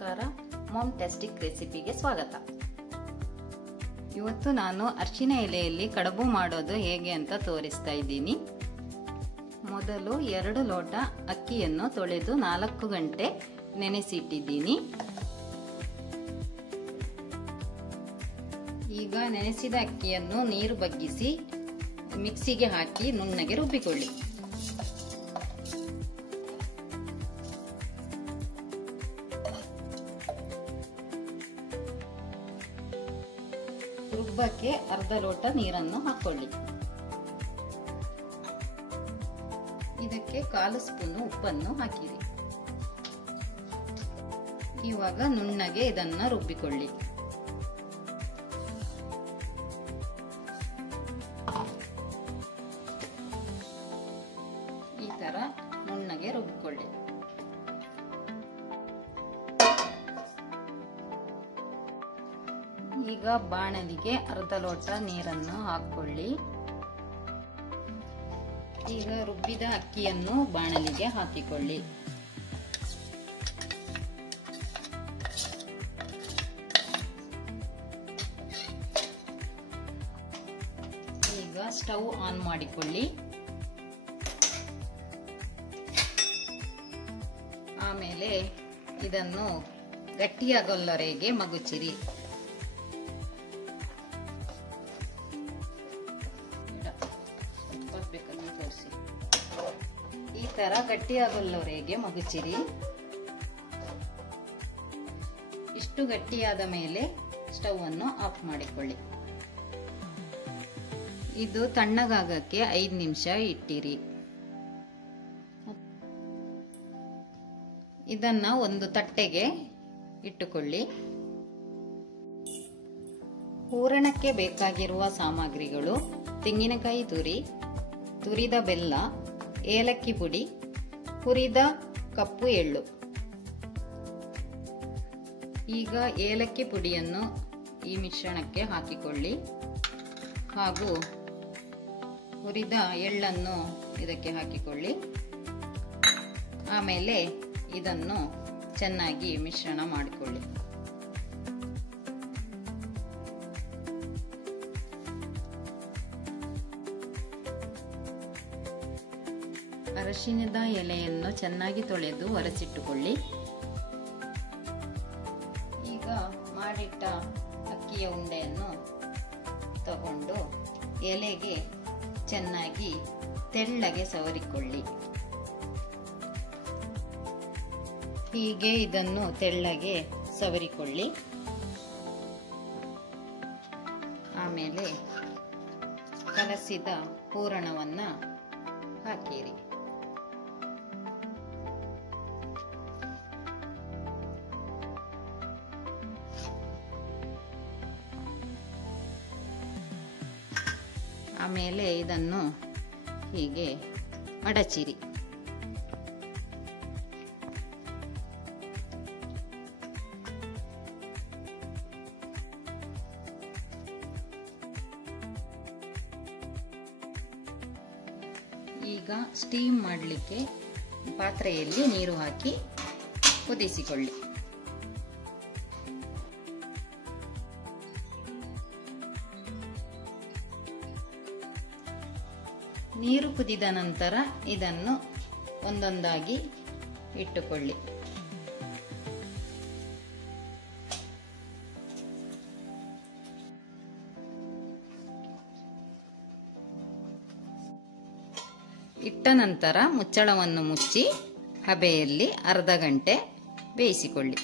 ನಮಸ್ಕಾರ, ಮಾಮ್ ಟೇಸ್ಟಿಕ್ ರೆಸಿಪಿಗೆ ಸ್ವಾಗತ. ಇವತ್ತು ನಾನು ಅರಿಶಿನ ಎಲೆಯಲ್ಲಿ ಕಡುಬು ಮಾಡೋದು ಹೇಗೆ ಅಂತ ತೋರಿಸ್ತಾ ಇದ್ದೀನಿ. ಮೊದಲು 2 ಲೋಟ ಅಕ್ಕಿಯನ್ನು ತೊಳೆದು 4 ಗಂಟೆ ನೆನೆಸಿಟ್ಟಿದ್ದೀನಿ. ಈಗ ನೆನೆಸಿದ ಅಕ್ಕಿಯನ್ನು ನೀರು ಬಗ್ಗಿಸಿ ಮಿಕ್ಸಿಗೆ ಹಾಕಿ ನುಣ್ಣಗೆ ರುಬ್ಬಿಕೊಳ್ಳಿ. ರುಬ್ಬಕ್ಕೆ ಅರ್ಧ ಲೋಟ ನೀರನ್ನು ಹಾಕೊಳ್ಳಿ. ಇದಕ್ಕೆ 1/4 ಸ್ಪೂನ್ ಉಪ್ಪನ್ನು ಹಾಕಿರಿ. ಇವಾಗ ನುಣ್ಣಗೆ ಇದನ್ನು ರುಬ್ಬಿಕೊಳ್ಳಿ. ಈ ತರ ನುಣ್ಣಗೆ ರುಬ್ಬಿಕೊಳ್ಳಿ. ಈಗ ಬಾಣಲಿಗೆ ಅರ್ಧ ಲೋಟ ನೀರನ್ನು ಹಾಕೊಳ್ಳಿ. ಈಗ ರುಬ್ಬಿದ ಅಕ್ಕಿಯನ್ನು ಬಾಣಲಿಗೆ ಹಾಕಿಕೊಳ್ಳಿ. ಈಗ ಸ್ಟವ್ ಆನ್ ಮಾಡಿಕೊಳ್ಳಿ. ಆಮೇಲೆ ಇದನ್ನು ಗಟ್ಟಿಯಾಗಲ್ಲವರೆಗೆ ಮಗುಚಿರಿ. ಈ ತರ ಗಟ್ಟಿಯಾಗಲ್ಲವರೆಗೆ ಮಗುಚಿರಿ. ಇಷ್ಟು ಗಟ್ಟಿಯಾದ ಮೇಲೆ ಸ್ಟವ್ ಅನ್ನು ಆಫ್ ಮಾಡಿಕೊಳ್ಳಿ. ಇದು ತಣ್ಣಗಾಗಕ್ಕೆ 5 ನಿಮಿಷ ಇಟ್ಟಿರಿ. ಇದನ್ನ ಒಂದು ತಟ್ಟೆಗೆ ಇಟ್ಟುಕೊಳ್ಳಿ. ಹೂರಣಕ್ಕೆ ಬೇಕಾಗಿರುವ ಸಾಮಗ್ರಿಗಳು: ತೆಂಗಿನಕಾಯಿ ತುರಿ, ತುರಿದ ಬೆಲ್ಲ, ಏಲಕ್ಕಿ ಪುಡಿ, ಹುರಿದ ಕಪ್ಪು ಎಳ್ಳು. ಈಗ ಏಲಕ್ಕಿ ಪುಡಿಯನ್ನು ಈ ಮಿಶ್ರಣಕ್ಕೆ ಹಾಕಿಕೊಳ್ಳಿ ಹಾಗೂ ಹುರಿದ ಎಳ್ಳನ್ನು ಇದಕ್ಕೆ ಹಾಕಿಕೊಳ್ಳಿ. ಆಮೇಲೆ ಇದನ್ನು ಚೆನ್ನಾಗಿ ಮಿಶ್ರಣ ಮಾಡಿಕೊಳ್ಳಿ. ಅರಿಶಿನದ ಎಲೆಯನ್ನು ಚೆನ್ನಾಗಿ ತೊಳೆದು ಒರೆಸಿಟ್ಟುಕೊಳ್ಳಿ. ಈಗ ಮಾಡಿಟ್ಟ ಅಕ್ಕಿಯ ಉಂಡೆಯನ್ನು ತಗೊಂಡು ಎಲೆಗೆ ಚೆನ್ನಾಗಿ ತೆಳ್ಳಗೆ ಸವರಿಕೊಳ್ಳಿ. ಹೀಗೆ ಇದನ್ನು ತೆಳ್ಳಗೆ ಸವರಿಕೊಳ್ಳಿ. ಆಮೇಲೆ ಕಲಸಿದ ಹೂರಣವನ್ನ ಹಾಕಿರಿ. ಆಮೇಲೆ ಇದನ್ನು ಹೀಗೆ ಮಡಚಿರಿ. ಈಗ ಸ್ಟೀಮ್ ಮಾಡಲಿಕ್ಕೆ ಪಾತ್ರೆಯಲ್ಲಿ ನೀರು ಹಾಕಿ ಕುದಿಸಿಕೊಳ್ಳಿ. ನೀರು ಕುದಿದ ನಂತರ ಇದನ್ನು ಒಂದೊಂದಾಗಿ ಇಟ್ಟುಕೊಳ್ಳಿ. ಇಟ್ಟ ನಂತರ ಮುಚ್ಚಳವನ್ನು ಮುಚ್ಚಿ ಹಬೆಯಲ್ಲಿ ಅರ್ಧ ಗಂಟೆ ಬೇಯಿಸಿಕೊಳ್ಳಿ.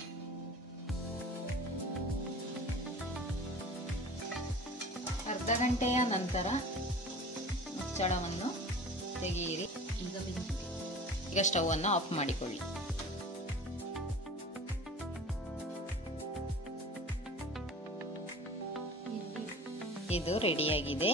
ಅರ್ಧ ಗಂಟೆಯ ನಂತರ ಮುಚ್ಚಳವನ್ನು ತೆಗೆಯಿರಿ. ಈಗ ಸ್ಟವ್ ಅನ್ನು ಆಫ್ ಮಾಡಿಕೊಳ್ಳಿ. ಇದು ರೆಡಿಯಾಗಿದೆ.